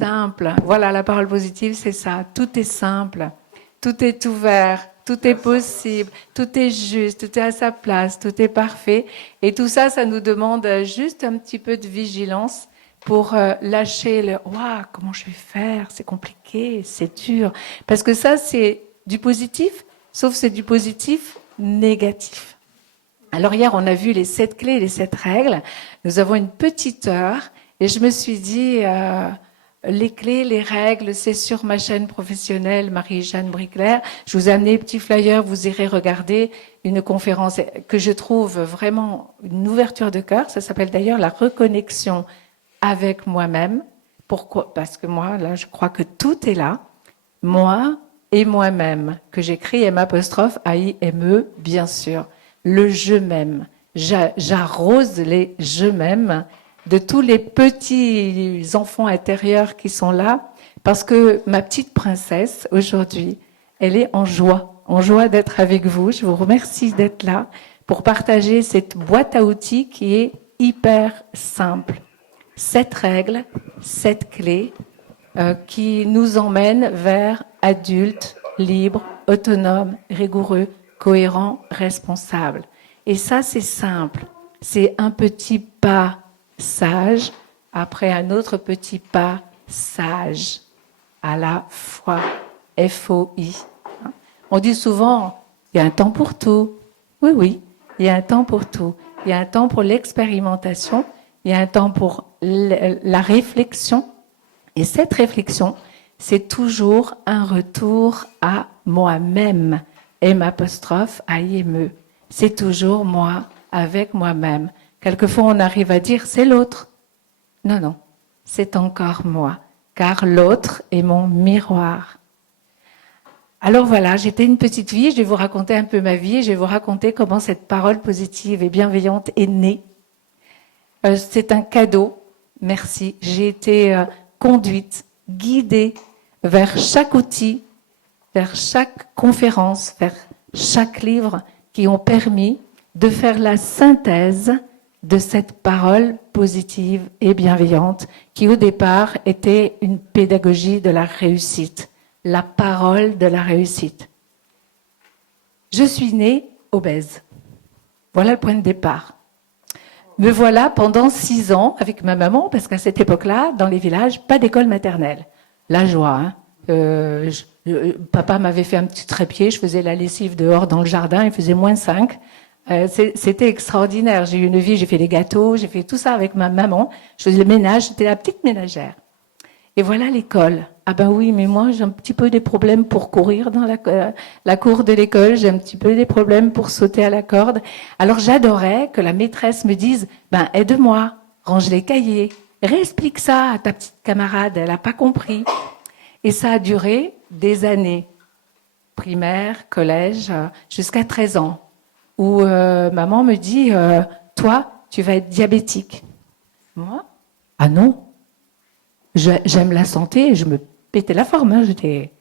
simple. Voilà, la parole positive, c'est ça. Tout est simple, tout est ouvert, tout est possible, tout est juste, tout est à sa place, tout est parfait. Et tout ça, ça nous demande juste un petit peu de vigilance pour lâcher le waouh, comment je vais faire, c'est compliqué, c'est dur. Parce que ça, c'est du positif, sauf c'est du positif négatif. Alors hier, on a vu les 7 clés, les 7 règles. Nous avons une petite heure et je me suis dit, les clés, les règles, c'est sur ma chaîne professionnelle Marie-Jeanne Bricler. Je vous ai amené un petit flyer, vous irez regarder une conférence que je trouve vraiment une ouverture de cœur. Ça s'appelle d'ailleurs la reconnexion avec moi-même. Pourquoi? Parce que moi, là, je crois que tout est là. Moi et moi-même, que j'écris M', bien sûr. Le je m'aime. J'arrose les je m'aime de tous les petits enfants intérieurs qui sont là, parce que ma petite princesse, aujourd'hui, elle est en joie d'être avec vous. Je vous remercie d'être là pour partager cette boîte à outils qui est hyper simple. 7 règles, 7 clés qui nous emmènent vers adultes, libres, autonomes, rigoureux, cohérent, responsable. Et ça, c'est simple. C'est un petit pas sage après un autre petit pas sage à la fois. F-O-I. On dit souvent, il y a un temps pour tout. Oui, oui, il y a un temps pour tout. Il y a un temps pour l'expérimentation. Il y a un temps pour la réflexion. Et cette réflexion, c'est toujours un retour à moi-même. M', c'est toujours moi avec moi-même. Quelquefois, on arrive à dire c'est l'autre. Non, non, c'est encore moi, car l'autre est mon miroir. Alors voilà, j'étais une petite fille, je vais vous raconter un peu ma vie, je vais vous raconter comment cette parole positive et bienveillante est née. C'est un cadeau, merci. J'ai été conduite, guidée vers chaque outil, vers chaque conférence, vers chaque livre qui ont permis de faire la synthèse de cette parole positive et bienveillante qui au départ était une pédagogie de la réussite, la parole de la réussite. Je suis née obèse. Voilà le point de départ. Me voilà pendant 6 ans avec ma maman, parce qu'à cette époque-là, dans les villages, pas d'école maternelle. La joie, hein. Papa m'avait fait un petit trépied, je faisais la lessive dehors dans le jardin, il faisait -5. C'était extraordinaire. J'ai eu une vie, j'ai fait des gâteaux, j'ai fait tout ça avec ma maman. Je faisais le ménage, j'étais la petite ménagère. Et voilà l'école. Ah ben oui, mais moi j'ai un petit peu des problèmes pour courir dans la cour de l'école, j'ai un petit peu des problèmes pour sauter à la corde. Alors j'adorais que la maîtresse me dise, ben aide-moi, range les cahiers, réexplique ça à ta petite camarade, elle n'a pas compris. Et ça a duré des années, primaire, collège, jusqu'à 13 ans, où maman me dit, toi, tu vas être diabétique. Moi? Ah non, j'aime la santé, je me pétais la forme, hein, j'étais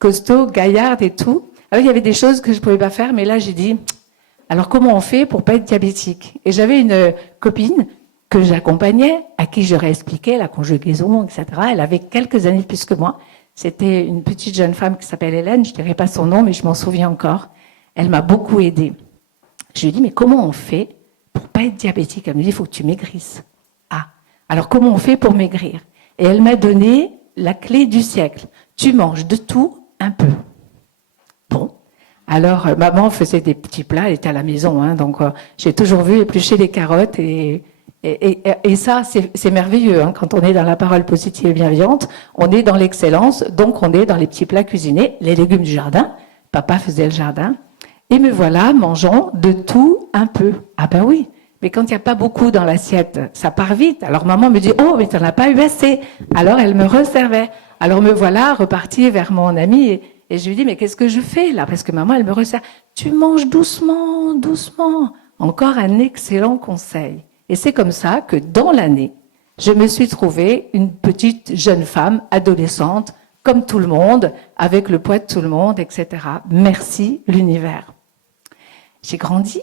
costaud, gaillarde et tout. Alors il y avait des choses que je ne pouvais pas faire, mais là j'ai dit, alors comment on fait pour pas être diabétique? Et j'avais une copine que j'accompagnais, à qui je réexpliquais la conjugaison, etc. Elle avait quelques années plus que moi. C'était une petite jeune femme qui s'appelle Hélène, je ne dirai pas son nom, mais je m'en souviens encore. Elle m'a beaucoup aidée. Je lui ai dit, mais comment on fait pour pas être diabétique? Elle me dit, il faut que tu maigrisses. Ah, alors comment on fait pour maigrir? Et elle m'a donné la clé du siècle. Tu manges de tout un peu. Bon. Alors, maman faisait des petits plats, elle était à la maison, hein, donc j'ai toujours vu éplucher les carottes et ça, c'est merveilleux. Hein, quand on est dans la parole positive et bienveillante, on est dans l'excellence, donc on est dans les petits plats cuisinés, les légumes du jardin. Papa faisait le jardin. Et me voilà mangeant de tout un peu. Ah ben oui. Mais quand il n'y a pas beaucoup dans l'assiette, ça part vite. Alors maman me dit, oh, mais tu n'en as pas eu assez. Alors elle me resservait. Alors me voilà repartie vers mon ami et je lui dis, mais qu'est-ce que je fais là? Parce que maman, elle me resserre. Tu manges doucement, doucement. Encore un excellent conseil. Et c'est comme ça que dans l'année, je me suis trouvée une petite jeune femme, adolescente, comme tout le monde, avec le poids de tout le monde, etc. Merci l'univers. J'ai grandi.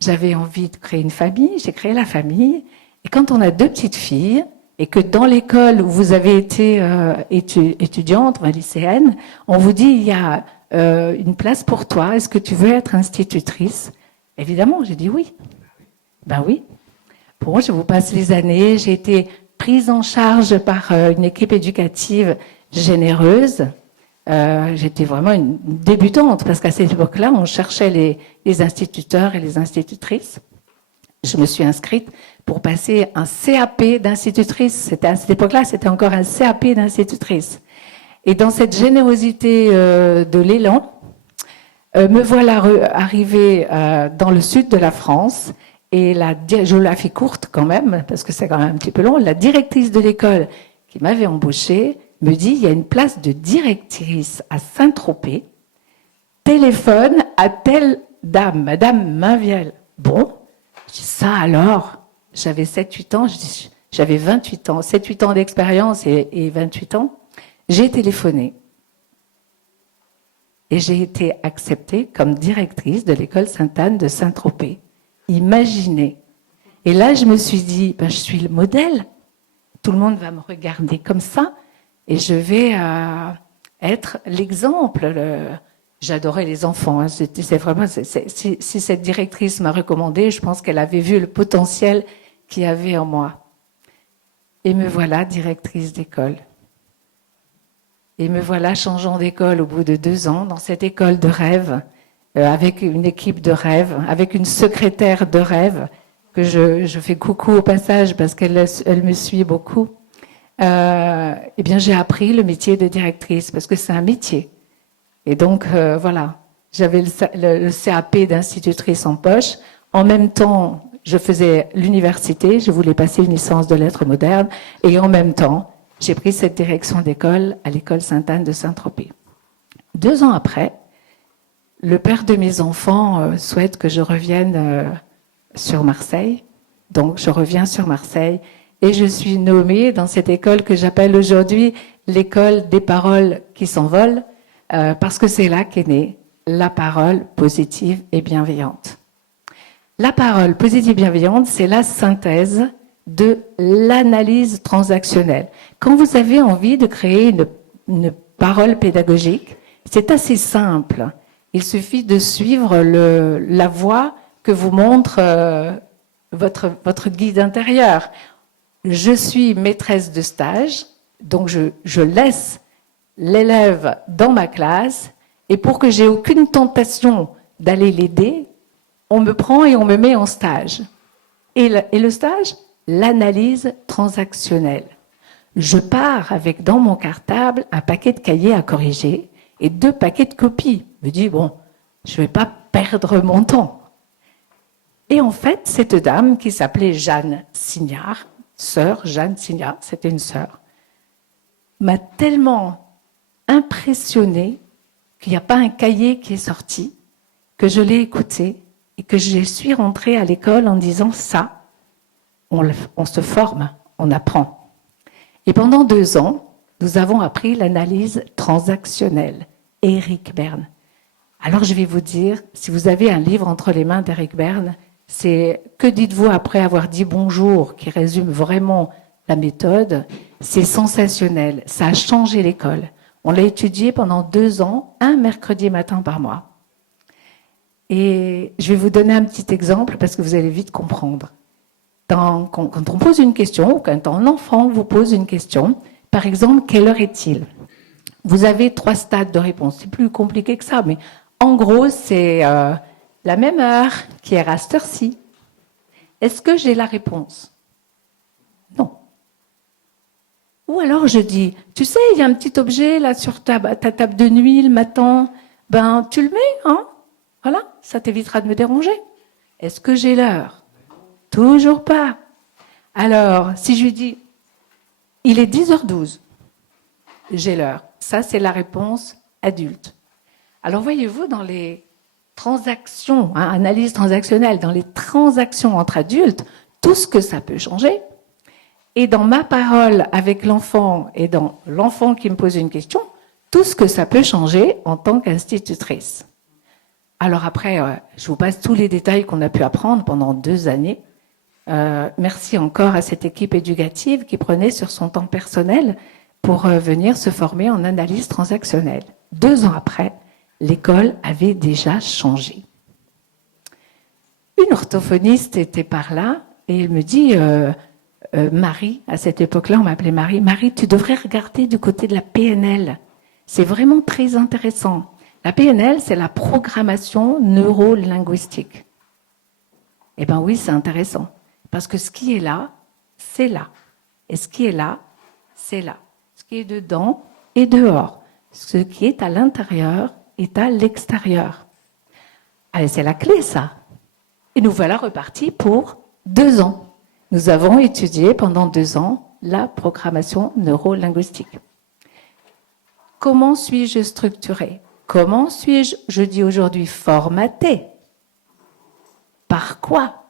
J'avais envie de créer une famille, j'ai créé la famille. Et quand on a 2 petites filles, et que dans l'école où vous avez été étudiante, lycéenne, on vous dit il y a une place pour toi, est-ce que tu veux être institutrice? Évidemment, j'ai dit oui. Ben oui. Bon, je vous passe les années, j'ai été prise en charge par une équipe éducative généreuse. J'étais vraiment une débutante, parce qu'à cette époque-là, on cherchait les instituteurs et les institutrices. Je me suis inscrite pour passer un CAP d'institutrice. À cette époque-là, c'était encore un CAP d'institutrice. Et dans cette générosité de l'élan, me voilà arrivée dans le sud de la France. Et je la fais courte quand même, parce que c'est quand même un petit peu long. La directrice de l'école qui m'avait embauchée me dit, il y a une place de directrice à Saint-Tropez. Téléphone à telle dame, Madame Mainviel. Bon, je dis ça alors. J'avais 7-8 ans, j'avais 28 ans, 7-8 ans d'expérience et 28 ans. J'ai téléphoné. Et j'ai été acceptée comme directrice de l'école Sainte-Anne de Saint-Tropez. Imaginez. Et là, je me suis dit, je suis le modèle. Tout le monde va me regarder comme ça et je vais être l'exemple. J'adorais les enfants. Hein. C'est vraiment, si cette directrice m'a recommandée, je pense qu'elle avait vu le potentiel qu'il y avait en moi. Et me voilà directrice d'école. Et me voilà changeant d'école au bout de 2 ans, dans cette école de rêve, avec une équipe de rêve, avec une secrétaire de rêve, que je fais coucou au passage parce qu'elle me suit beaucoup. Eh bien, j'ai appris le métier de directrice parce que c'est un métier. Et donc, voilà, j'avais le CAP d'institutrice en poche. En même temps, je faisais l'université, je voulais passer une licence de lettres modernes. Et en même temps, j'ai pris cette direction d'école à l'école Sainte-Anne de Saint-Tropez. 2 ans après, le père de mes enfants souhaite que je revienne sur Marseille. Donc, je reviens sur Marseille et je suis nommée dans cette école que j'appelle aujourd'hui l'école des paroles qui s'envolent, parce que c'est là qu'est née la parole positive et bienveillante. La parole positive et bienveillante, c'est la synthèse de l'analyse transactionnelle. Quand vous avez envie de créer une parole pédagogique, c'est assez simple. Il suffit de suivre la voie que vous montre votre guide intérieur. Je suis maîtresse de stage, donc je laisse l'élève dans ma classe, et pour que j'ai aucune tentation d'aller l'aider, on me prend et on me met en stage. Et le stage, l'analyse transactionnelle. Je pars avec dans mon cartable un paquet de cahiers à corriger et 2 paquets de copies. Je me dis, bon, je ne vais pas perdre mon temps. Et en fait, cette dame qui s'appelait Jeanne Signard, sœur Jeanne Signard, c'était une sœur, m'a tellement impressionnée qu'il n'y a pas un cahier qui est sorti, que je l'ai écouté et que je suis rentrée à l'école en disant ça, on se forme, on apprend. Et pendant 2 ans, nous avons appris l'analyse transactionnelle. Eric Berne. Alors je vais vous dire, si vous avez un livre entre les mains d'Eric Berne, c'est « Que dites-vous après avoir dit bonjour ?» qui résume vraiment la méthode. C'est sensationnel, ça a changé l'école. On l'a étudié pendant 2 ans, un mercredi matin par mois. Et je vais vous donner un petit exemple parce que vous allez vite comprendre. Quand on pose une question, ou quand un enfant vous pose une question, par exemple, quelle heure est-il? Vous avez 3 stades de réponse. C'est plus compliqué que ça, mais en gros, c'est la même heure qui est à cette heure-ci. Est-ce que j'ai la réponse? Non. Ou alors je dis, tu sais, il y a un petit objet là sur ta table de nuit le matin, ben tu le mets, hein? Voilà, ça t'évitera de me déranger. Est-ce que j'ai l'heure? Toujours pas. Alors, si je lui dis, il est 10h12, j'ai l'heure. Ça, c'est la réponse adulte. Alors, voyez-vous, dans les transactions, analyse transactionnelle, dans les transactions entre adultes, tout ce que ça peut changer. Et dans ma parole avec l'enfant et dans l'enfant qui me pose une question, tout ce que ça peut changer en tant qu'institutrice. Alors après, je vous passe tous les détails qu'on a pu apprendre pendant 2 années. Merci encore à cette équipe éducative qui prenait sur son temps personnel pour venir se former en analyse transactionnelle. 2 ans après, l'école avait déjà changé. Une orthophoniste était par là et elle me dit Marie, à cette époque-là, on m'appelait Marie. Marie, tu devrais regarder du côté de la PNL. C'est vraiment très intéressant. La PNL, c'est la programmation neuro-linguistique. Eh bien oui, c'est intéressant. Parce que ce qui est là, c'est là. Et ce qui est là, c'est là. Ce qui est dedans est dehors. Ce qui est à l'intérieur est à l'extérieur. Allez, c'est la clé, ça. Et nous voilà repartis pour 2 ans. Nous avons étudié pendant 2 ans la programmation neuro-linguistique. Comment suis-je structurée? Comment suis-je, je dis aujourd'hui, formatée? Par quoi?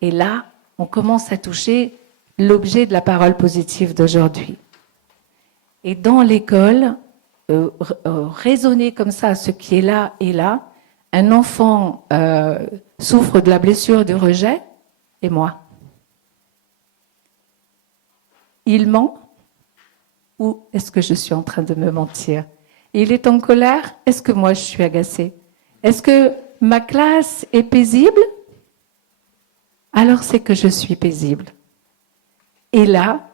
Et là, on commence à toucher l'objet de la parole positive d'aujourd'hui. Et dans l'école, raisonner comme ça, ce qui est là et là, un enfant souffre de la blessure du rejet, et moi? Il ment? Ou est-ce que je suis en train de me mentir? Il est en colère? Est-ce que moi je suis agacée? Est-ce que ma classe est paisible? Alors c'est que je suis paisible. Et là,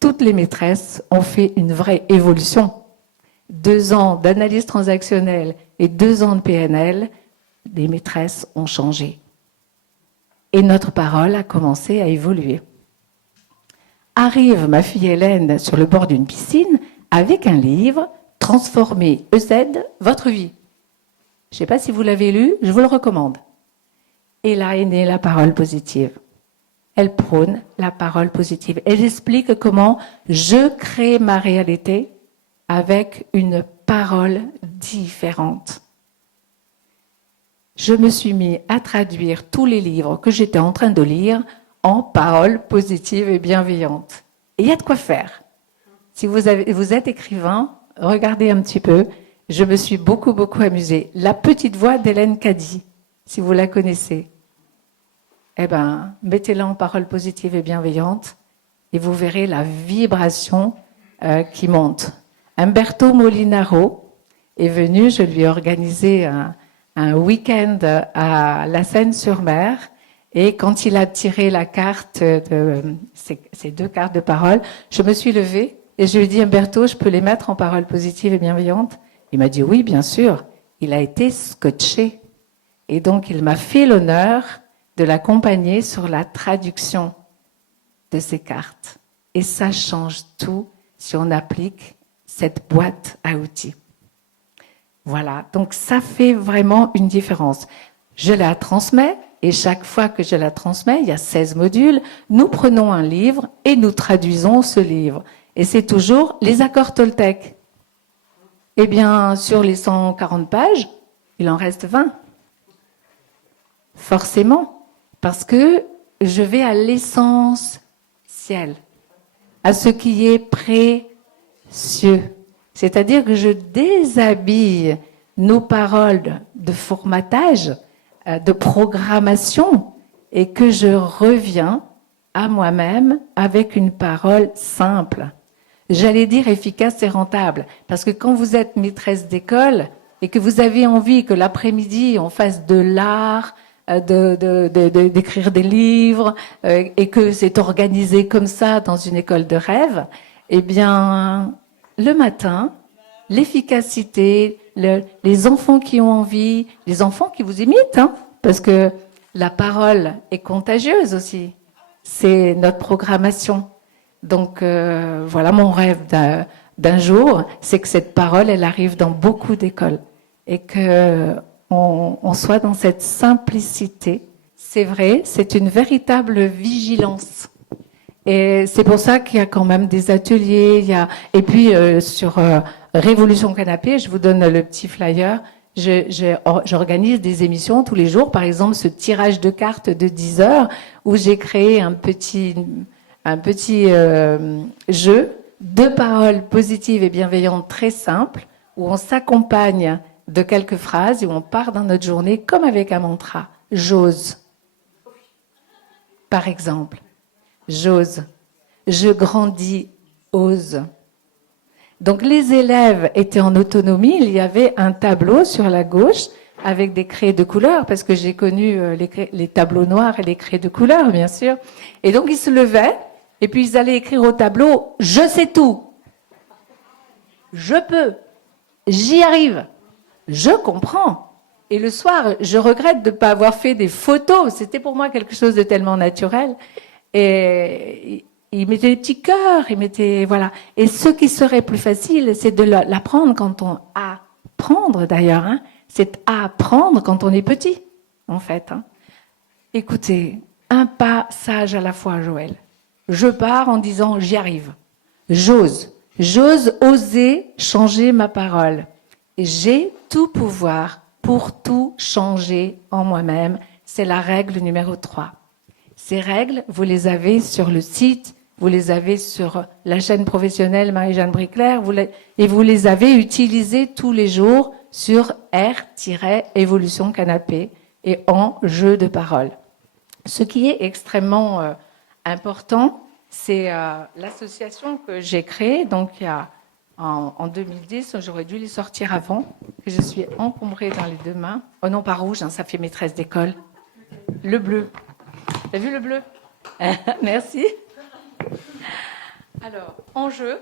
toutes les maîtresses ont fait une vraie évolution. 2 ans d'analyse transactionnelle et 2 ans de PNL, les maîtresses ont changé. Et notre parole a commencé à évoluer. Arrive ma fille Hélène sur le bord d'une piscine avec un livre « Transformer EZ, votre vie ». Je ne sais pas si vous l'avez lu, je vous le recommande. Et là est née la parole positive. Elle prône la parole positive. Elle explique comment je crée ma réalité avec une parole différente. Je me suis mis à traduire tous les livres que j'étais en train de lire en paroles positives et bienveillantes. Et il y a de quoi faire. Si vous êtes écrivain, regardez un petit peu. Je me suis beaucoup amusée. La petite voix d'Hélène Caddy, si vous la connaissez. Eh bien, mettez-la en paroles positives et bienveillantes et vous verrez la vibration qui monte. Umberto Molinaro est venu, je lui ai organisé un week-end à La Seyne-sur-Mer. Et quand il a tiré la carte, ces 2 cartes de parole, je me suis levée et je lui ai dit, Umberto, je peux les mettre en paroles positives et bienveillantes? Il m'a dit, oui, bien sûr. Il a été scotché. Et donc, il m'a fait l'honneur de l'accompagner sur la traduction de ces cartes. Et ça change tout si on applique cette boîte à outils. Voilà, donc ça fait vraiment une différence. Je la transmets, et chaque fois que je la transmets, il y a 16 modules, nous prenons un livre et nous traduisons ce livre. Et c'est toujours les accords Toltec. Eh bien, sur les 140 pages, il en reste 20. Forcément, parce que je vais à l'essentiel, à ce qui est précieux. C'est-à-dire que je déshabille nos paroles de formatage, de programmation, et que je reviens à moi-même avec une parole simple. J'allais dire efficace et rentable, parce que quand vous êtes maîtresse d'école et que vous avez envie que l'après-midi on fasse de l'art, d'écrire des livres, et que c'est organisé comme ça dans une école de rêve, eh bien, le matin, l'efficacité, les enfants qui ont envie, les enfants qui vous imitent, hein, parce que la parole est contagieuse aussi. C'est notre programmation. Donc voilà, mon rêve d'un jour, c'est que cette parole, elle arrive dans beaucoup d'écoles et qu'on soit dans cette simplicité. C'est vrai, c'est une véritable vigilance. Et c'est pour ça qu'il y a quand même des ateliers. Et puis sur Révolution Canapé, je vous donne le petit flyer. J'organise des émissions tous les jours. Par exemple, ce tirage de cartes de 10 heures où j'ai créé un petit jeu de paroles positives et bienveillantes très simples où on s'accompagne de quelques phrases et où on part dans notre journée comme avec un mantra. J'ose. par exemple. J'ose. Je grandis, ose. Donc les élèves étaient en autonomie. Il y avait un tableau sur la gauche avec des crayons de couleur, parce que j'ai connu les tableaux noirs et les crayons de couleur, bien sûr. Et donc ils se levaient, et puis ils allaient écrire au tableau « Je sais tout »,« Je peux »,« J'y arrive »,« Je comprends ». Et le soir, je regrette de ne pas avoir fait des photos. C'était pour moi quelque chose de tellement naturel. Et ils mettaient des petits cœurs, ils mettaient, voilà. Et ce qui serait plus facile, c'est de l'apprendre quand on apprendre d'ailleurs, hein. C'est apprendre quand on est petit, en fait. Hein. Écoutez, un passage à la fois, Joël. Je pars en disant j'y arrive. J'ose. J'ose oser changer ma parole. J'ai tout pouvoir pour tout changer en moi-même. C'est la règle numéro 3. Ces règles, vous les avez sur le site, vous les avez sur la chaîne professionnelle Marie-Jeanne Bricler, et vous les avez utilisées tous les jours sur R-Évolution Canapé et en jeu de parole. Ce qui est extrêmement important, c'est l'association que j'ai créée, donc il y a en 2010, j'aurais dû les sortir avant, que je suis encombrée dans les 2 mains. Oh non, pas rouge, hein, ça fait maîtresse d'école. Le bleu. T'as vu le bleu? Merci. Alors, en jeu,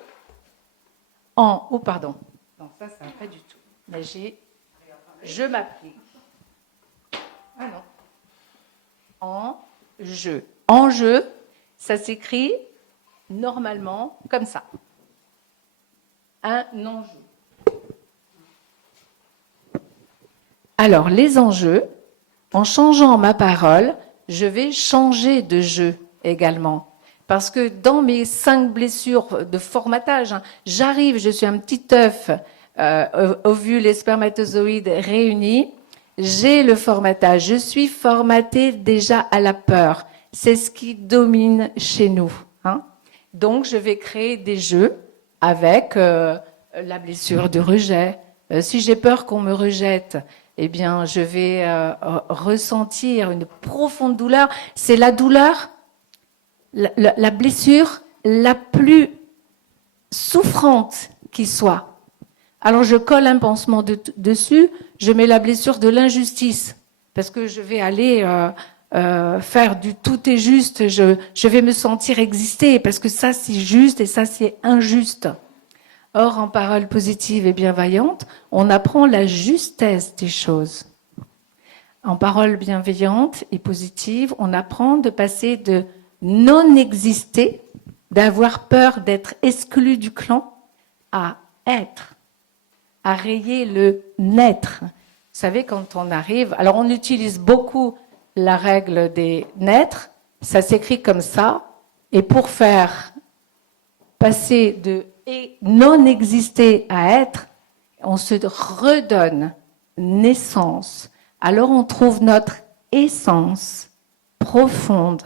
oh pardon. Non, ça va pas du tout. Mais je m'applique. Ah non. En jeu. En jeu, ça s'écrit normalement comme ça. Un enjeu. Alors, les enjeux, en changeant ma parole, je vais changer de jeu également. Parce que dans mes 5 blessures de formatage, hein, j'arrive, je suis un petit œuf, ovule et spermatozoïde réunis, j'ai le formatage. Je suis formatée déjà à la peur. C'est ce qui domine chez nous. Hein. Donc, je vais créer des jeux avec la blessure de rejet. Si j'ai peur qu'on me rejette, eh bien, je vais ressentir une profonde douleur. C'est la douleur, la blessure la plus souffrante qui soit. Alors, je colle un pansement dessus, je mets la blessure de l'injustice, parce que je vais aller faire du tout est juste, je vais me sentir exister, parce que ça, c'est juste et ça, c'est injuste. Or, en parole positive et bienveillante, on apprend la justesse des choses. En parole bienveillante et positive, on apprend de passer de non-exister, d'avoir peur d'être exclu du clan, à être, à rayer le naître. Vous savez, quand on arrive, alors on utilise beaucoup la règle des naîtres, ça s'écrit comme ça, et pour faire passer de et non exister à être, on se redonne naissance. Alors on trouve notre essence profonde.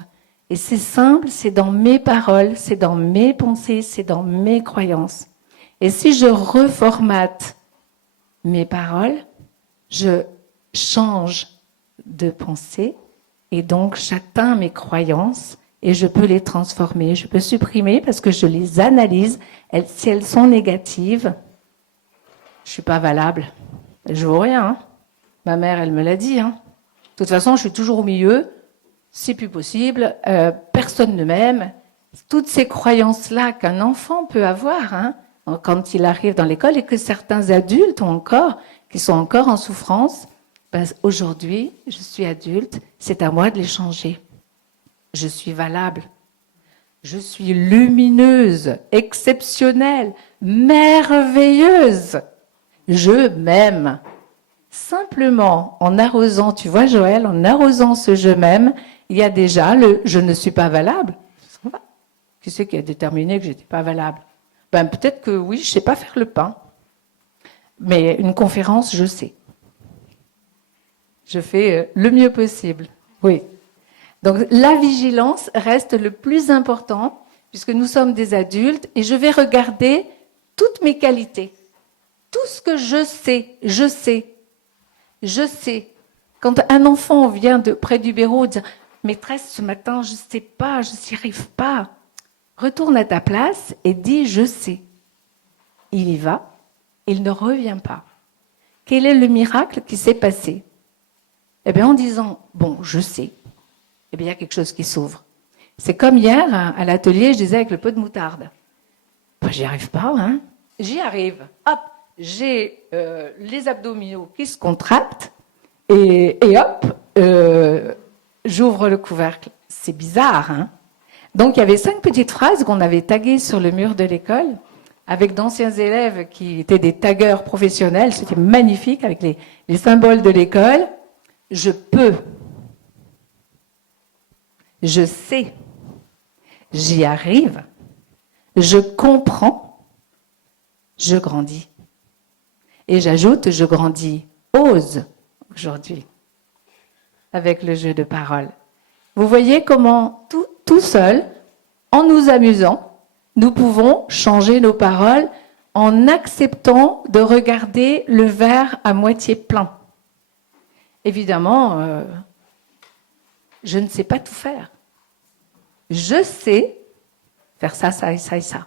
Et c'est simple, c'est dans mes paroles, c'est dans mes pensées, c'est dans mes croyances. Et si je reformate mes paroles, je change de pensée et donc j'atteins mes croyances et je peux les transformer. Je peux supprimer parce que je les analyse. Si elles sont négatives, je suis pas valable. Je vaux rien. Hein. Ma mère, elle me l'a dit. Hein. De toute façon, je suis toujours au milieu. C'est plus possible. Personne ne m'aime. Toutes ces croyances-là qu'un enfant peut avoir hein, quand il arrive dans l'école et que certains adultes ont encore, qui sont encore en souffrance, ben, aujourd'hui, je suis adulte, c'est à moi de les changer. Je suis valable. Je suis lumineuse, exceptionnelle, merveilleuse. Je m'aime. Simplement, en arrosant, tu vois Joël, en arrosant ce je m'aime, il y a déjà le je ne suis pas valable. Qui c'est qui a déterminé que j'étais pas valable? Ben peut-être que oui, je sais pas faire le pain. Mais une conférence, je sais. Je fais le mieux possible. Oui. Donc la vigilance reste le plus important puisque nous sommes des adultes et je vais regarder toutes mes qualités. Tout ce que je sais, je sais. Je sais. Quand un enfant vient de près du bureau, dit Maîtresse, ce matin, je ne sais pas, je n'y arrive pas. Retourne à ta place et dis je sais. Il y va, il ne revient pas. Quel est le miracle qui s'est passé? Eh bien, en disant bon, je sais, eh bien, il y a quelque chose qui s'ouvre. C'est comme hier, à l'atelier, je disais avec le pot de moutarde. Ben, j'y arrive pas, hein. J'y arrive. Hop, j'ai les abdominaux qui se contractent et hop, j'ouvre le couvercle. C'est bizarre, hein. Donc, il y avait 5 petites phrases qu'on avait taguées sur le mur de l'école avec d'anciens élèves qui étaient des tagueurs professionnels. C'était magnifique avec les symboles de l'école. Je peux. Je sais. J'y arrive. Je comprends. Je grandis. Et j'ajoute, je grandis. Ose aujourd'hui. Avec le jeu de paroles. Vous voyez comment tout seul, en nous amusant, nous pouvons changer nos paroles en acceptant de regarder le verre à moitié plein. Évidemment, je ne sais pas tout faire. Je sais faire ça, ça et ça et ça.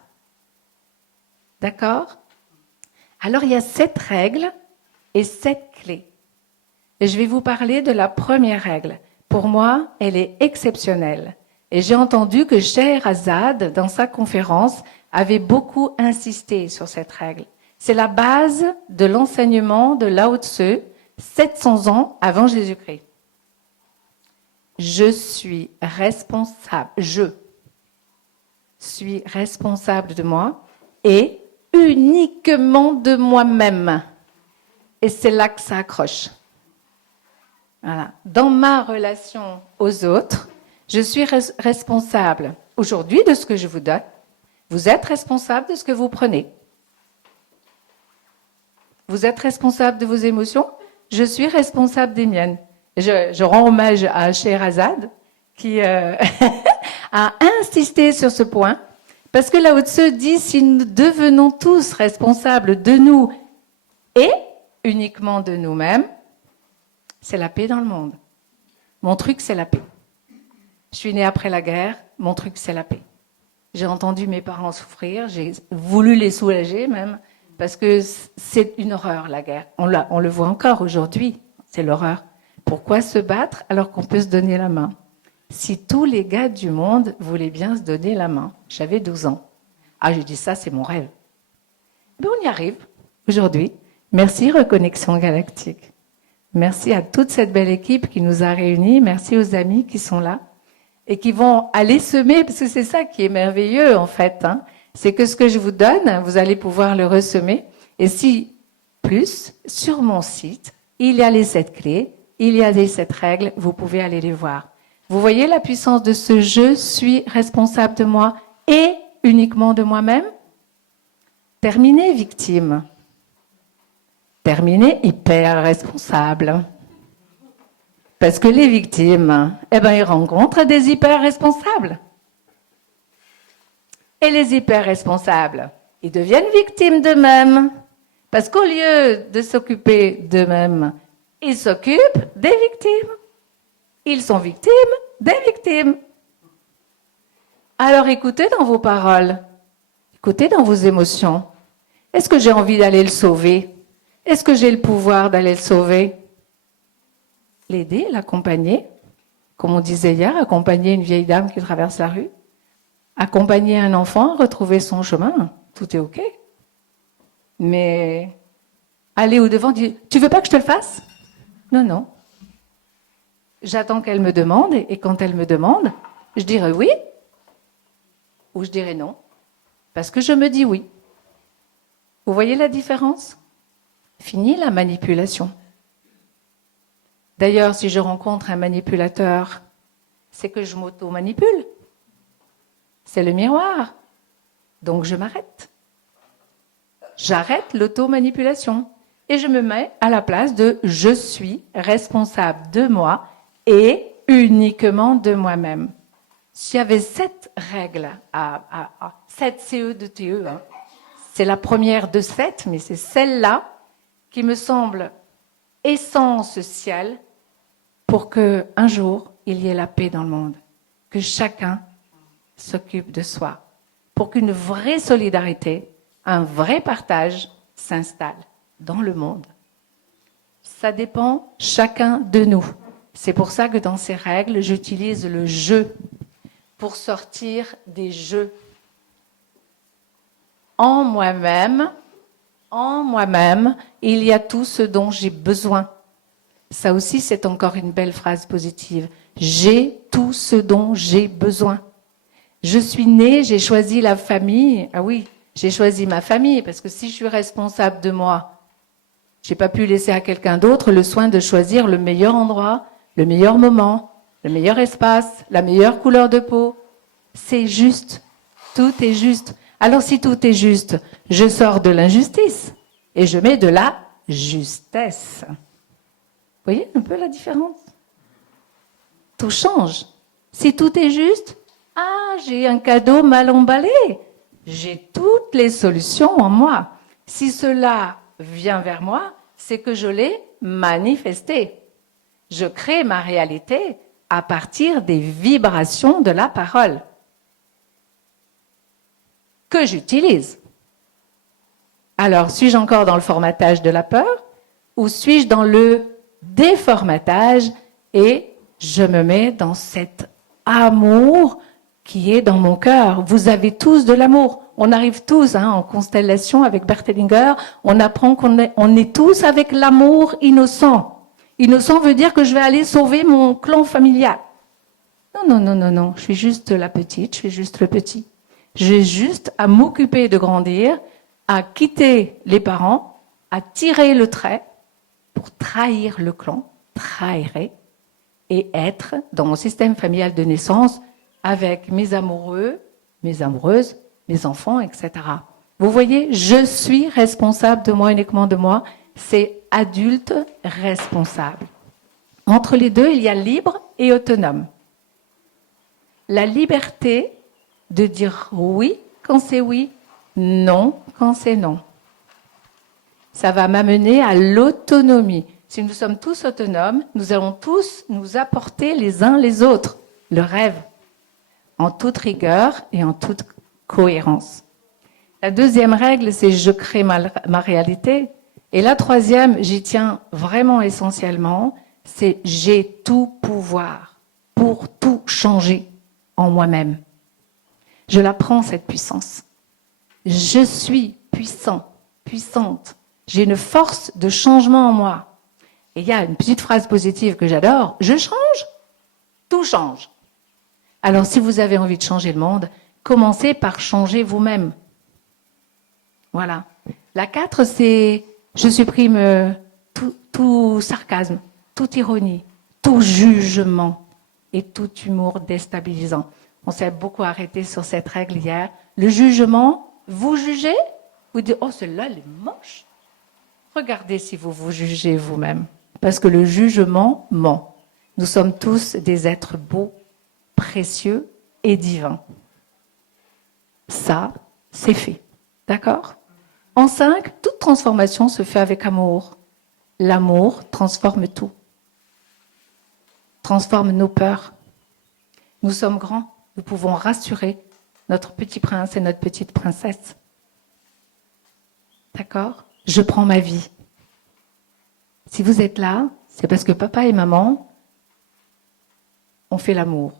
D'accord? Alors, il y a 7 règles et 7 clés. Et je vais vous parler de la première règle. Pour moi, elle est exceptionnelle. Et j'ai entendu que Scheherazade, dans sa conférence, avait beaucoup insisté sur cette règle. C'est la base de l'enseignement de Lao Tzu, 700 ans avant Jésus-Christ. Je suis responsable, je suis responsable de moi et uniquement de moi-même. Et c'est là que ça accroche. Voilà. Dans ma relation aux autres, je suis responsable aujourd'hui de ce que je vous donne. Vous êtes responsable de ce que vous prenez. Vous êtes responsable de vos émotions. Je suis responsable des miennes. Je rends hommage à Scheherazade qui a insisté sur ce point parce que Lao Tzu dit si nous devenons tous responsables de nous et uniquement de nous-mêmes, c'est la paix dans le monde. Mon truc, c'est la paix. Je suis née après la guerre, mon truc, c'est la paix. J'ai entendu mes parents souffrir, j'ai voulu les soulager même, parce que c'est une horreur, la guerre. On le voit encore aujourd'hui, c'est l'horreur. Pourquoi se battre alors qu'on peut se donner la main? Si tous les gars du monde voulaient bien se donner la main, j'avais 12 ans. Ah, j'ai dit ça, c'est mon rêve. Mais on y arrive aujourd'hui. Merci Reconnexion Galactique. Merci à toute cette belle équipe qui nous a réunis. Merci aux amis qui sont là et qui vont aller semer, parce que c'est ça qui est merveilleux en fait. Hein. C'est que ce que je vous donne, vous allez pouvoir le ressemer. Et si plus, sur mon site, il y a les 7 clés, il y a les 7 règles, vous pouvez aller les voir. Vous voyez la puissance de ce « je suis responsable de moi et uniquement de moi-même » Terminé, victime. Terminé, hyper responsable. Parce que les victimes, ils rencontrent des hyper responsables. Et les hyper responsables, ils deviennent victimes d'eux-mêmes. Parce qu'au lieu de s'occuper d'eux-mêmes, ils s'occupent des victimes. Ils sont victimes des victimes. Alors écoutez dans vos paroles, écoutez dans vos émotions. Est-ce que j'ai envie d'aller le sauver? Est-ce que j'ai le pouvoir d'aller le sauver? L'aider, l'accompagner, comme on disait hier, accompagner une vieille dame qui traverse la rue, accompagner un enfant à retrouver son chemin, tout est OK. Mais aller au-devant, dire « Tu veux pas que je te le fasse ?» Non, non. J'attends qu'elle me demande, et quand elle me demande, je dirai oui, ou je dirai non, parce que je me dis oui. Vous voyez la différence? Fini la manipulation. D'ailleurs, si je rencontre un manipulateur, c'est que je m'auto-manipule. C'est le miroir. Donc je m'arrête. J'arrête l'auto-manipulation. Et je me mets à la place de « je suis responsable de moi et uniquement de moi-même ». S'il y avait 7 règles, 7 CE de TE, hein, c'est la première de 7, mais c'est celle-là qui me semble essentielle pour qu'un jour, il y ait la paix dans le monde, que chacun s'occupe de soi, pour qu'une vraie solidarité, un vrai partage s'installe dans le monde. Ça dépend chacun de nous. C'est pour ça que dans ces règles, j'utilise le je pour sortir des je. En moi-même, il y a tout ce dont j'ai besoin. Ça aussi, c'est encore une belle phrase positive. J'ai tout ce dont j'ai besoin. Je suis née, j'ai choisi la famille. Ah oui, j'ai choisi ma famille, parce que si je suis responsable de moi, j'ai pas pu laisser à quelqu'un d'autre le soin de choisir le meilleur endroit, le meilleur moment, le meilleur espace, la meilleure couleur de peau. C'est juste. Tout est juste. Alors si tout est juste, je sors de l'injustice et je mets de la justesse. Vous voyez un peu la différence? Tout change. Si tout est juste, j'ai un cadeau mal emballé. J'ai toutes les solutions en moi. Si cela vient vers moi, c'est que je l'ai manifesté. Je crée ma réalité à partir des vibrations de la parole que j'utilise. Alors, suis-je encore dans le formatage de la peur ou suis-je dans le déformatage et je me mets dans cet amour qui est dans mon cœur? Vous avez tous de l'amour. On arrive tous en constellation avec Bert Hellinger. On apprend qu'on est tous avec l'amour innocent. Innocent veut dire que je vais aller sauver mon clan familial. Non. Je suis juste la petite, je suis juste le petit. J'ai juste à m'occuper de grandir, à quitter les parents, à tirer le trait pour trahir le clan, trahirer, et être dans mon système familial de naissance avec mes amoureux, mes amoureuses, mes enfants, etc. Vous voyez, je suis responsable de moi, uniquement de moi. C'est adulte responsable. Entre les deux, il y a libre et autonome. La liberté de dire oui quand c'est oui, non quand c'est non. Ça va m'amener à l'autonomie. Si nous sommes tous autonomes, nous allons tous nous apporter les uns les autres le rêve, en toute rigueur et en toute cohérence. La deuxième règle, c'est je crée ma réalité. Et la troisième, j'y tiens vraiment essentiellement, c'est j'ai tout pouvoir pour tout changer en moi-même. Je la prends, cette puissance. Je suis puissant, puissante. J'ai une force de changement en moi. Et il y a une petite phrase positive que j'adore. Je change, tout change. Alors, si vous avez envie de changer le monde, commencez par changer vous-même. Voilà. La 4, c'est je supprime tout sarcasme, toute ironie, tout jugement et tout humour déstabilisant. On s'est beaucoup arrêté sur cette règle hier. Le jugement, vous jugez, vous dites « Oh, celle-là, elle est moche ». Regardez si vous vous jugez vous-même. Parce que le jugement ment. Nous sommes tous des êtres beaux, précieux et divins. Ça, c'est fait. D'accord ? En 5, toute transformation se fait avec amour. L'amour transforme tout. Transforme nos peurs. Nous sommes grands. Nous pouvons rassurer notre petit prince et notre petite princesse. D'accord ? Je prends ma vie. Si vous êtes là, c'est parce que papa et maman ont fait l'amour,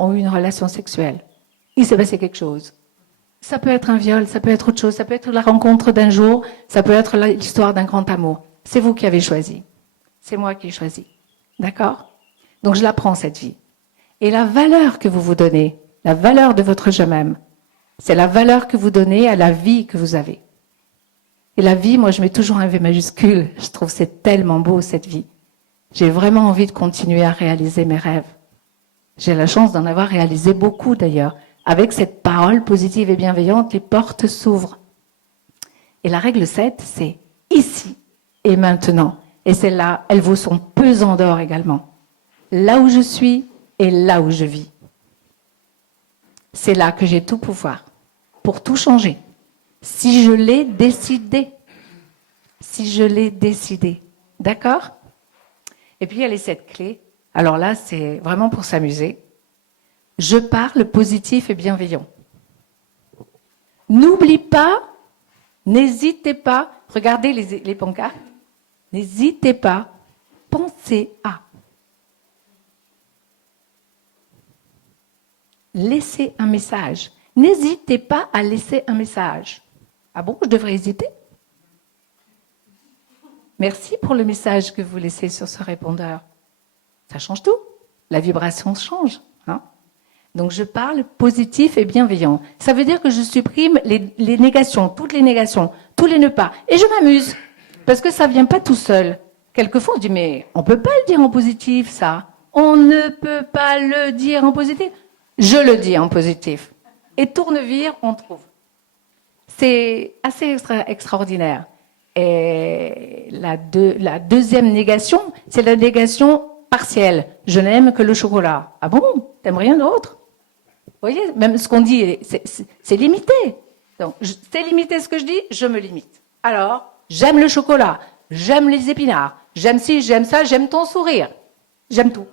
ont eu une relation sexuelle. Il s'est passé quelque chose. Ça peut être un viol, ça peut être autre chose, ça peut être la rencontre d'un jour, ça peut être l'histoire d'un grand amour. C'est vous qui avez choisi. C'est moi qui ai choisi. D'accord ? Donc je la prends, cette vie. Et la valeur que vous vous donnez, la valeur de votre je m'aime, c'est la valeur que vous donnez à la vie que vous avez. Et la vie, moi je mets toujours un V majuscule. Je trouve que c'est tellement beau, cette vie. J'ai vraiment envie de continuer à réaliser mes rêves. J'ai la chance d'en avoir réalisé beaucoup d'ailleurs. Avec cette parole positive et bienveillante, les portes s'ouvrent. Et la règle 7, c'est ici et maintenant. Et celle-là, elle vaut son pesant d'or également. Là où je suis et là où je vis. C'est là que j'ai tout pouvoir pour tout changer. Si je l'ai décidé. Si je l'ai décidé. D'accord ? Et puis il y a les 7 clés Alors là, c'est vraiment pour s'amuser. Je parle positif et bienveillant. N'oublie pas, n'hésitez pas, regardez les pancartes, n'hésitez pas, pensez à. Laissez un message. N'hésitez pas à laisser un message. Ah bon, je devrais hésiter? Merci pour le message que vous laissez sur ce répondeur. Ça change tout. La vibration change. Hein? Donc je parle positif et bienveillant. Ça veut dire que je supprime les négations, toutes les négations, tous les ne pas. Et je m'amuse. Parce que ça ne vient pas tout seul. Quelquefois, on se dit, mais on ne peut pas le dire en positif, ça. On ne peut pas le dire en positif. Je le dis en positif. Et tourne-vire, on trouve. C'est assez extraordinaire. Et la deuxième négation, c'est la négation partielle. Je n'aime que le chocolat. Ah bon? T'aimes rien d'autre? Vous voyez, même ce qu'on dit, c'est limité. Donc, c'est limité ce que je dis, je me limite. Alors, j'aime le chocolat, j'aime les épinards, j'aime ci, j'aime ça, j'aime ton sourire. J'aime tout.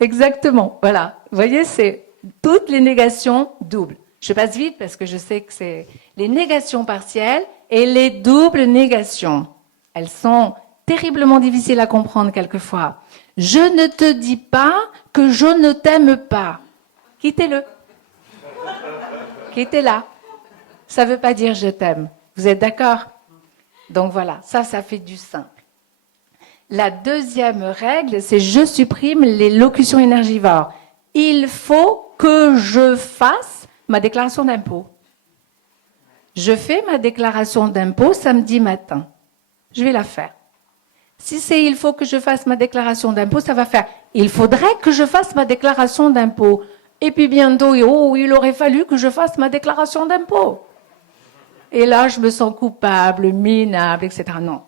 Exactement, voilà. Vous voyez, c'est toutes les négations doubles. Je passe vite parce que je sais que c'est les négations partielles et les doubles négations. Elles sont terriblement difficiles à comprendre quelquefois. Je ne te dis pas que je ne t'aime pas. Quittez-le. Quittez-la. Ça ne veut pas dire je t'aime. Vous êtes d'accord? Donc voilà, ça fait du simple. La deuxième règle, c'est je supprime les locutions énergivores. Il faut que je fasse ma déclaration d'impôt. Je fais ma déclaration d'impôt samedi matin. Je vais la faire. Si c'est il faut que je fasse ma déclaration d'impôt, ça va faire il faudrait que je fasse ma déclaration d'impôt. Et puis bientôt, il aurait fallu que je fasse ma déclaration d'impôt. Et là, je me sens coupable, minable, etc. Non,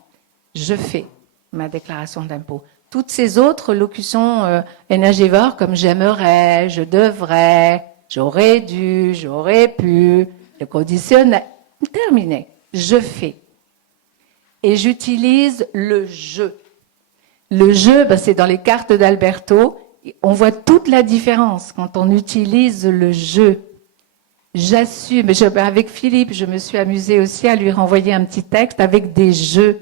je fais ma déclaration d'impôt. Toutes ces autres locutions énergivores comme j'aimerais, je devrais, j'aurais dû, j'aurais pu, le conditionnel, terminé. Je fais. Et j'utilise le je. Le je, c'est dans les cartes d'Alberto. On voit toute la différence quand on utilise le je. J'assume. Avec Philippe, je me suis amusée aussi à lui renvoyer un petit texte avec des je.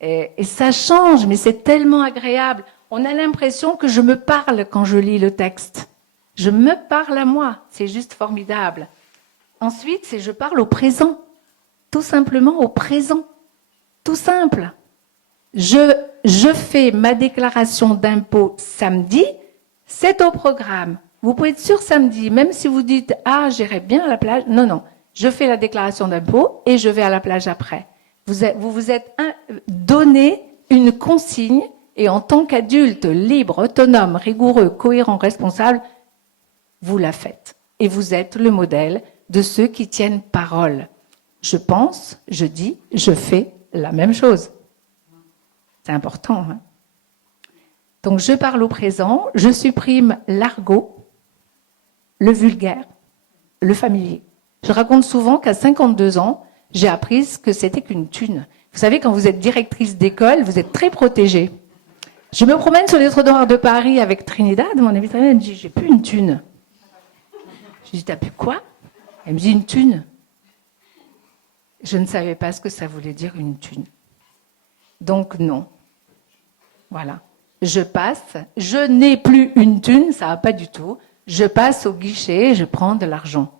Et ça change, mais c'est tellement agréable. On a l'impression que je me parle quand je lis le texte. Je me parle à moi. C'est juste formidable. Ensuite, c'est je parle au présent. Tout simplement au présent. Tout simple. Je fais ma déclaration d'impôt samedi. C'est au programme. Vous pouvez être sûr samedi, même si vous dites « Ah, j'irai bien à la plage ». Non, non. Je fais la déclaration d'impôt et je vais à la plage après. Vous vous êtes donné une consigne et en tant qu'adulte libre, autonome, rigoureux, cohérent, responsable, vous la faites. Et vous êtes le modèle de ceux qui tiennent parole. Je pense, je dis, je fais la même chose. C'est important. Hein? Donc je parle au présent, je supprime l'argot, le vulgaire, le familier. Je raconte souvent qu'à 52 ans, j'ai appris ce que c'était qu'une thune. Vous savez, quand vous êtes directrice d'école, vous êtes très protégée. Je me promène sur les trottoirs de Paris avec Trinidad, mon amie Trinidad, elle me dit, j'ai plus une thune. Je lui dis, t'as plus quoi? Elle me dit, une thune. Je ne savais pas ce que ça voulait dire une thune. Donc non. Voilà. Je passe, je n'ai plus une thune, ça va pas du tout. Je passe au guichet, je prends de l'argent.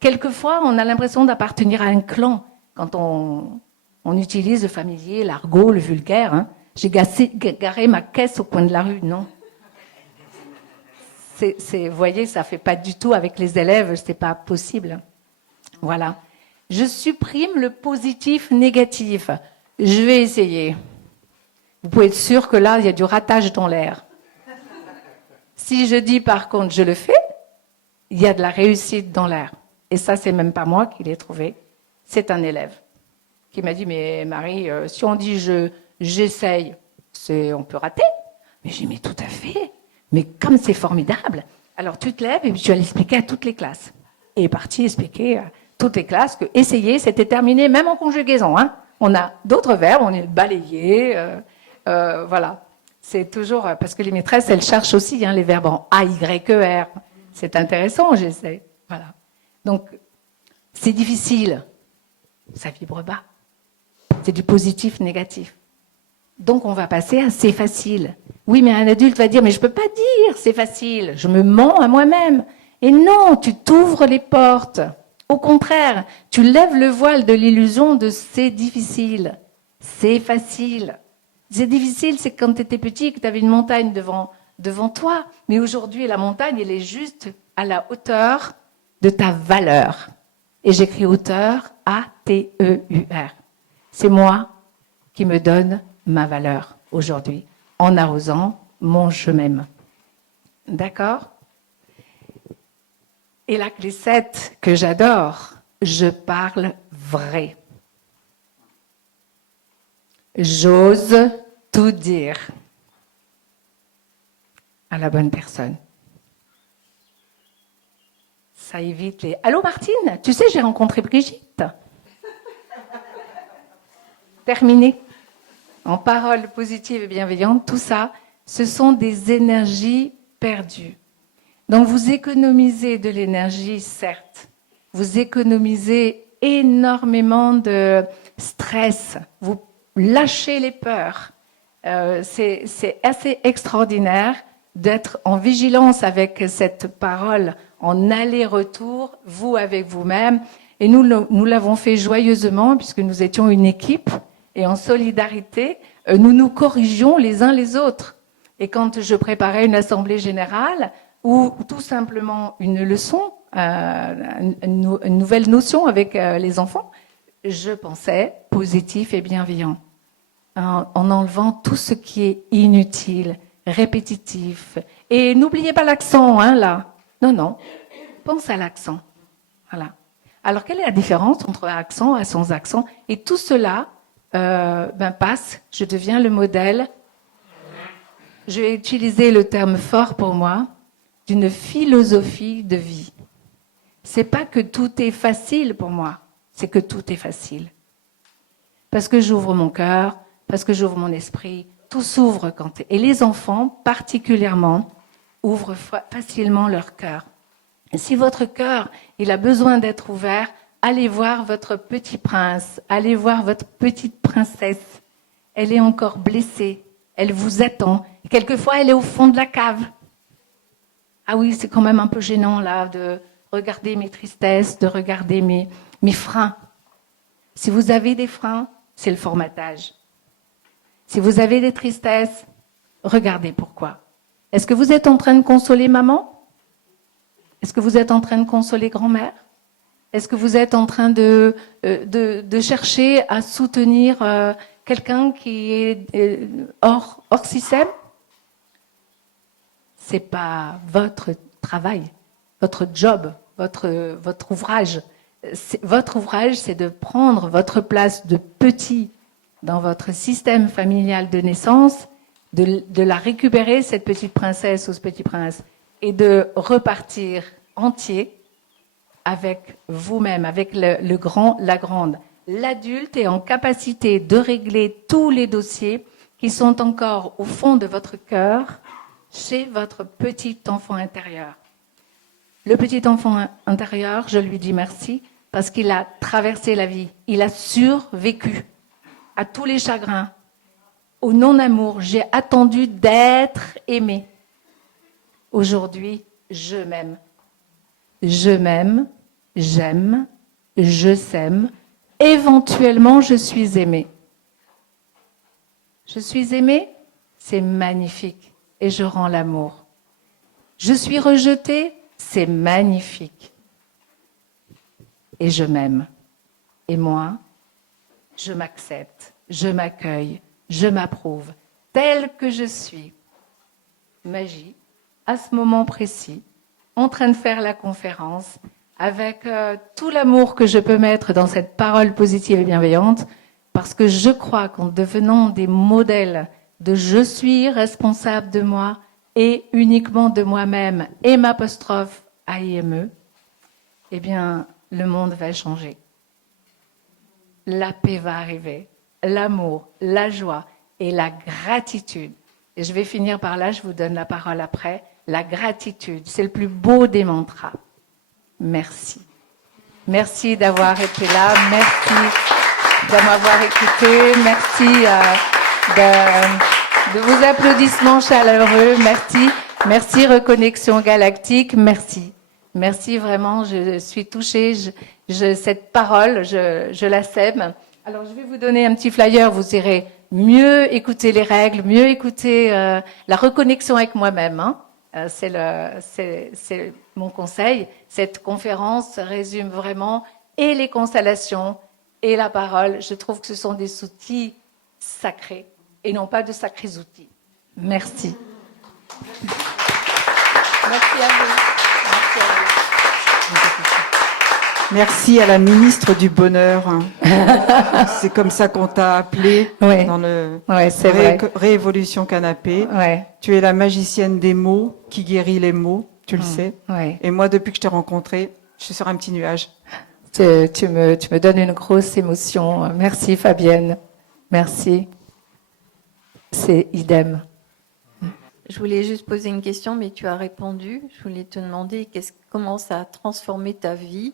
Quelquefois, on a l'impression d'appartenir à un clan quand on utilise le familier, l'argot, le vulgaire. Hein. J'ai garé ma caisse au coin de la rue, non. Vous voyez, ça fait pas du tout avec les élèves, c'est pas possible. Voilà. Je supprime le positif négatif. Je vais essayer. Vous pouvez être sûr que là, il y a du ratage dans l'air. Si je dis par contre je le fais, il y a de la réussite dans l'air. Et ça, c'est même pas moi qui l'ai trouvé. C'est un élève qui m'a dit, mais Marie, si on dit j'essaye, on peut rater. Mais j'ai dit, mais tout à fait. Mais comme c'est formidable, alors tu te lèves et tu vas l'expliquer à toutes les classes. Et il est parti expliquer à toutes les classes que essayer, c'était terminé, même en conjugaison. Hein. On a d'autres verbes, on est balayer, voilà. C'est toujours, parce que les maîtresses, elles cherchent aussi les verbes en A, Y, E, R. C'est intéressant, j'essaie. Voilà. Donc, c'est difficile. Ça vibre bas. C'est du positif, négatif. Donc, on va passer à c'est facile. Oui, mais un adulte va dire, mais je peux pas dire c'est facile. Je me mens à moi-même. Et non, tu t'ouvres les portes. Au contraire, tu lèves le voile de l'illusion de c'est difficile. C'est facile. C'est difficile, c'est quand tu étais petit que tu avais une montagne devant toi. Mais aujourd'hui, la montagne, elle est juste à la hauteur de ta valeur. Et j'écris hauteur, A-T-E-U-R. C'est moi qui me donne ma valeur aujourd'hui, en arrosant mon je m'aime. D'accord ? Et la clé 7 que j'adore, je parle vrai. J'ose tout dire à la bonne personne. Ça évite les... Allô Martine, tu sais, j'ai rencontré Brigitte. Terminé. En paroles positives et bienveillantes, tout ça, ce sont des énergies perdues. Donc vous économisez de l'énergie, certes. Vous économisez énormément de stress. Vous lâchez les peurs. C'est assez extraordinaire d'être en vigilance avec cette parole, en aller-retour, vous avec vous-même. Et nous l'avons fait joyeusement puisque nous étions une équipe et en solidarité, nous nous corrigions les uns les autres. Et quand je préparais une assemblée générale ou tout simplement une leçon, une nouvelle notion avec les enfants, je pensais positif et bienveillant, en enlevant tout ce qui est inutile, répétitif. Et n'oubliez pas l'accent, là. Non, pense à l'accent. Voilà. Alors, quelle est la différence entre accent et sans accent ? Et tout cela passe, je deviens le modèle. Je vais utiliser le terme fort pour moi, d'une philosophie de vie. C'est pas que tout est facile pour moi, c'est que tout est facile. Parce que j'ouvre mon cœur, parce que j'ouvre mon esprit, tout s'ouvre quand... Et les enfants, particulièrement, ouvrent facilement leur cœur. Et si votre cœur, il a besoin d'être ouvert, allez voir votre petit prince, allez voir votre petite princesse. Elle est encore blessée, elle vous attend. Et quelquefois, elle est au fond de la cave. Ah oui, c'est quand même un peu gênant, là, de regarder mes tristesses, de regarder mes freins. Si vous avez des freins, c'est le formatage. Si vous avez des tristesses, regardez pourquoi. Est-ce que vous êtes en train de consoler maman ? Est-ce que vous êtes en train de consoler grand-mère ? Est-ce que vous êtes en train de chercher à soutenir quelqu'un qui est hors système ? C'est pas votre travail, votre job, votre ouvrage. Votre ouvrage, c'est de prendre votre place de petit dans votre système familial de naissance, de la récupérer, cette petite princesse ou ce petit prince, et de repartir entier avec vous-même, avec le grand, la grande. L'adulte est en capacité de régler tous les dossiers qui sont encore au fond de votre cœur, chez votre petit enfant intérieur. Le petit enfant intérieur, je lui dis merci parce qu'il a traversé la vie. Il a survécu à tous les chagrins, au non-amour. J'ai attendu d'être aimé. Aujourd'hui, je m'aime. Je m'aime, j'aime, je s'aime. Éventuellement, je suis aimé. Je suis aimé, c'est magnifique. Et je rends l'amour. Je suis rejetée, c'est magnifique. Et je m'aime. Et moi, je m'accepte, je m'accueille, je m'approuve, telle que je suis. Magie, à ce moment précis, en train de faire la conférence, avec tout l'amour que je peux mettre dans cette parole positive et bienveillante, parce que je crois qu'en devenant des modèles de je suis responsable de moi et uniquement de moi-même et m'apostrophe AIME, eh bien, le monde va changer. la paix va arriver, l'amour, la joie et la gratitude. Et je vais finir par là, je vous donne la parole après. La gratitude, c'est le plus beau des mantras. Merci. Merci d'avoir été là, merci de m'avoir écouté, merci de vos applaudissements chaleureux, merci, merci Reconnexion Galactique, merci. Merci vraiment, je suis touchée, cette parole, je la sème. Alors je vais vous donner un petit flyer, vous irez mieux écouter les règles, mieux écouter la reconnexion avec moi-même. Hein. C'est mon conseil. Cette conférence résume vraiment et les constellations et la parole. Je trouve que ce sont des outils sacrés et non pas de sacrés outils. Merci. Merci à vous. Merci à vous. Merci à la ministre du Bonheur. C'est comme ça qu'on t'a appelé ouais. dans le Réévolution Canapé. Ouais. Tu es la magicienne des mots qui guérit les mots, tu le sais. Ouais. Et moi, depuis que je t'ai rencontrée, je suis sur un petit nuage. Tu me donnes une grosse émotion. Merci Fabienne. Merci. C'est idem. Je voulais juste poser une question, mais tu as répondu. Je voulais te demander comment ça a transformé ta vie.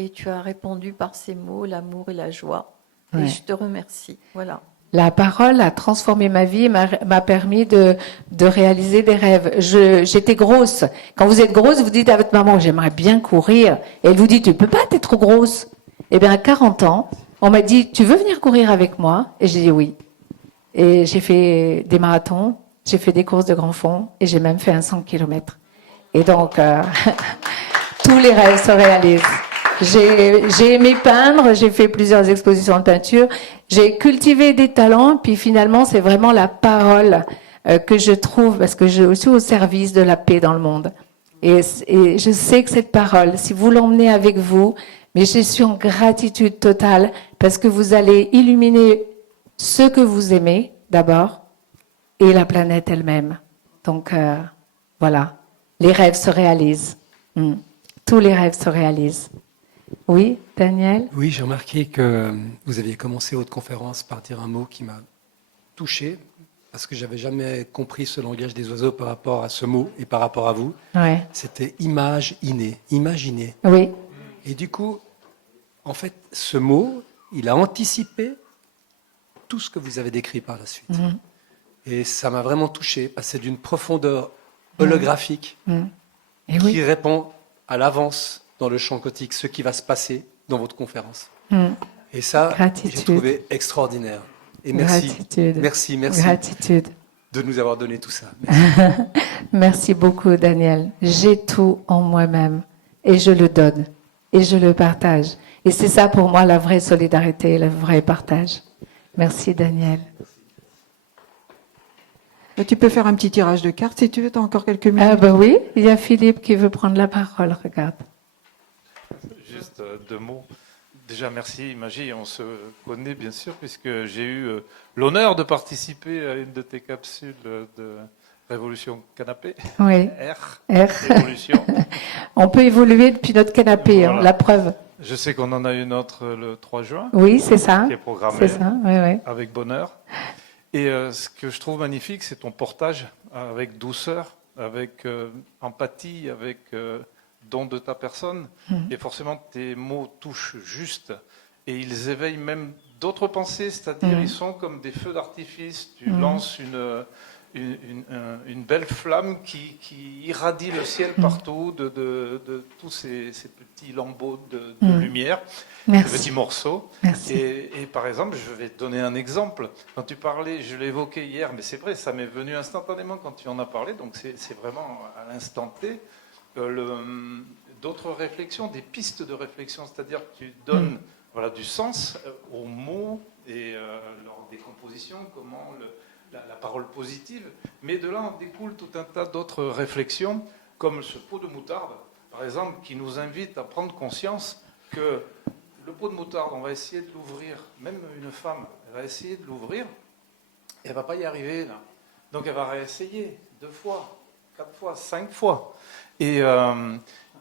Et tu as répondu par ces mots, l'amour et la joie. Et je te remercie. Voilà. La parole a transformé ma vie et m'a permis de réaliser des rêves. J'étais grosse. Quand vous êtes grosse, vous dites à votre maman, j'aimerais bien courir. Et elle vous dit, tu peux pas, t'es trop grosse. Eh bien, à 40 ans, on m'a dit, tu veux venir courir avec moi? Et j'ai dit oui. Et j'ai fait des marathons, j'ai fait des courses de grand fond et j'ai même fait un 100 km. Et donc, tous les rêves se réalisent. J'ai aimé peindre, j'ai fait plusieurs expositions de peinture, j'ai cultivé des talents, puis finalement c'est vraiment la parole que je trouve, parce que je suis au service de la paix dans le monde. Et je sais que cette parole, si vous l'emmenez avec vous, mais je suis en gratitude totale, parce que vous allez illuminer ceux que vous aimez d'abord, et la planète elle-même. Donc voilà, les rêves se réalisent. Tous les rêves se réalisent. Oui, Daniel? Oui, j'ai remarqué que vous aviez commencé votre conférence par dire un mot qui m'a touché, parce que j'avais jamais compris ce langage des oiseaux par rapport à ce mot et par rapport à vous. Ouais. C'était image innée, imaginer. Oui. Et du coup, en fait, ce mot, il a anticipé tout ce que vous avez décrit par la suite. Et ça m'a vraiment touché, parce que c'est d'une profondeur holographique Et qui répond à l'avance dans le champ quantique ce qui va se passer dans votre conférence. Et ça, j'ai trouvé extraordinaire. Et merci, Gratitude. merci Gratitude. de nous avoir donné tout ça. Merci. Merci beaucoup, Daniel. J'ai tout en moi-même et je le donne et je le partage. Et c'est ça pour moi la vraie solidarité, le vrai partage. Merci, Daniel. Tu peux faire un petit tirage de cartes si tu veux, tu as encore quelques minutes. Ah ben oui, il y a Philippe qui veut prendre la parole, regarde. Juste deux mots. Déjà, merci Magie, on se connaît bien sûr, puisque j'ai eu l'honneur de participer à une de tes capsules de Révolution Canapé. Oui. R. Révolution. On peut évoluer depuis notre canapé, voilà. La preuve. Je sais qu'on en a une autre le 3 juin. Oui, c'est ça. Qui est programmée. C'est ça, oui. Avec bonheur. Et ce que je trouve magnifique, c'est ton portage avec douceur, avec empathie, avec don de ta personne. Et forcément, tes mots touchent juste. Et ils éveillent même d'autres pensées, c'est-à-dire ils sont comme des feux d'artifice. Tu lances une belle flamme qui irradie le ciel partout de tous ces petits lambeaux de lumière. Merci. Des petits morceaux. Merci. Et par exemple, je vais te donner un exemple. Quand tu parlais, je l'ai évoqué hier, mais c'est vrai, ça m'est venu instantanément quand tu en as parlé, donc c'est vraiment à l'instant T. D'autres réflexions, des pistes de réflexion, c'est-à-dire que tu donnes du sens aux mots et leur décomposition, comment la parole positive, mais de là en découle tout un tas d'autres réflexions, comme ce pot de moutarde, par exemple, qui nous invite à prendre conscience que le pot de moutarde, on va essayer de l'ouvrir, même une femme, elle va essayer de l'ouvrir, et elle ne va pas y arriver, là. Donc elle va réessayer 2 fois, 4 fois, 5 fois. Et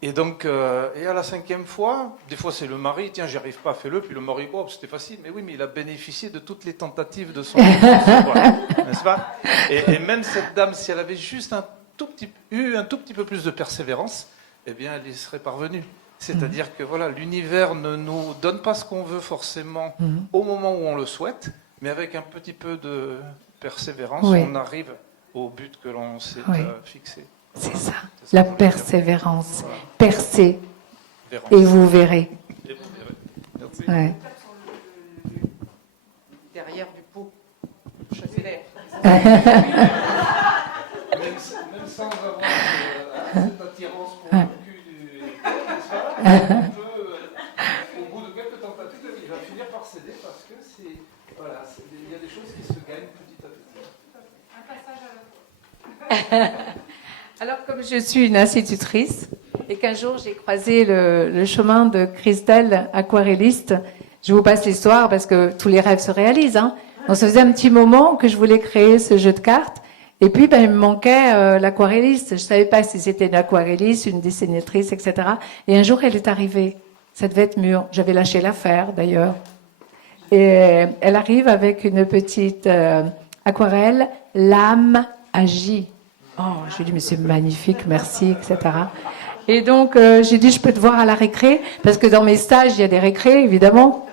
Et donc, et à la 5e fois, des fois c'est le mari, tiens, j'y arrive pas, fais-le, puis le mari, oh, c'était facile, mais oui, mais il a bénéficié de toutes les tentatives de son n'est-ce pas? Et même cette dame, si elle avait juste eu un tout petit peu plus de persévérance, eh bien, elle y serait parvenue. C'est-à-dire que voilà, l'univers ne nous donne pas ce qu'on veut forcément au moment où on le souhaite, mais avec un petit peu de persévérance, Oui. on arrive au but que l'on s'est Oui. fixé. C'est ça, C'est la qu'on veut dire. persévérance. Percez Vérance. et vous verrez. Et vous verrez. Merci. Ouais. Derrière du pot. Chasser l'air. Même sans avoir cette attirance pour le cul du n'est-ce pas? On peut, au bout de quelques tentatives, il va finir par céder parce que voilà, il y a des choses qui se gagnent petit à petit. Alors, comme je suis une institutrice et qu'un jour j'ai croisé le chemin de Christelle, aquarelliste, je vous passe l'histoire parce que tous les rêves se réalisent. Hein. Donc, ça faisait un petit moment que je voulais créer ce jeu de cartes. Et puis, il me manquait l'aquarelliste. Je savais pas si c'était une aquarelliste, une dessinatrice, etc. Et un jour, elle est arrivée. Ça devait être mûr. J'avais lâché l'affaire, d'ailleurs. Et elle arrive avec une petite aquarelle, l'âme agit. Oh, je lui ai dit, mais c'est magnifique, merci, etc. Et donc, j'ai dit, je peux te voir à la récré, parce que dans mes stages, il y a des récrés, évidemment.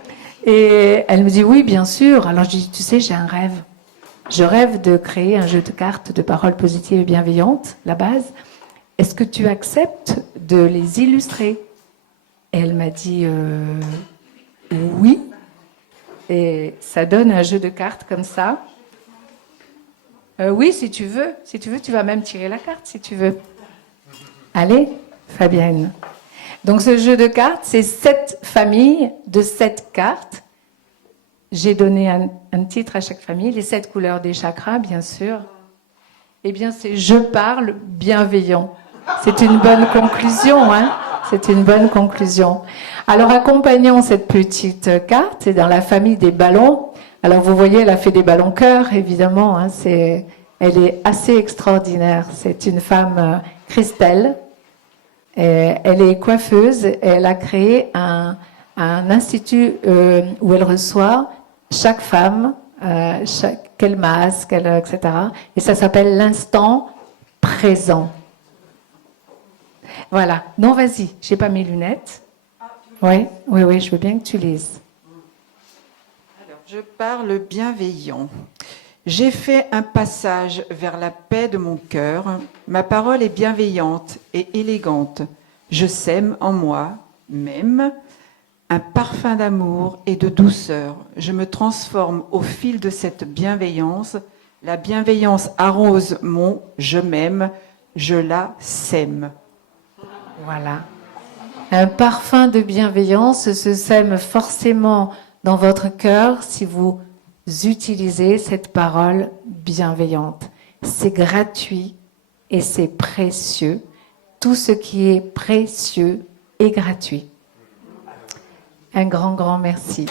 Et elle me dit, oui, bien sûr. Alors, je dis, tu sais, j'ai un rêve. Je rêve de créer un jeu de cartes de paroles positives et bienveillantes, la base. Est-ce que tu acceptes de les illustrer? Et elle m'a dit, oui. Et ça donne un jeu de cartes comme ça. Oui, si tu veux. Si tu veux, tu vas même tirer la carte, si tu veux. Allez, Fabienne. Donc, ce jeu de cartes, c'est 7 familles de 7 cartes. J'ai donné un titre à chaque famille, les 7 couleurs des chakras, bien sûr. Eh bien, c'est « Je parle bienveillant ». C'est une bonne conclusion, hein? C'est une bonne conclusion. Alors, accompagnons cette petite carte, c'est dans la famille des ballons. Alors, vous voyez, elle a fait des ballons cœur, évidemment. Hein, elle est assez extraordinaire. C'est une femme, Christelle. Et elle est coiffeuse et elle a créé un institut où elle reçoit chaque femme, quel masque, etc. Et ça s'appelle l'instant présent. Voilà. Non, vas-y. J'ai pas mes lunettes. Oui, je veux bien que tu lises. Alors, je parle bienveillant. J'ai fait un passage vers la paix de mon cœur. Ma parole est bienveillante et élégante. Je sème en moi même un parfum d'amour et de douceur. Je me transforme au fil de cette bienveillance. La bienveillance arrose mon je m'aime, je la sème. Voilà. Un parfum de bienveillance se sème forcément dans votre cœur si vous utilisez cette parole bienveillante. C'est gratuit et c'est précieux. Tout ce qui est précieux est gratuit. Un grand, grand merci.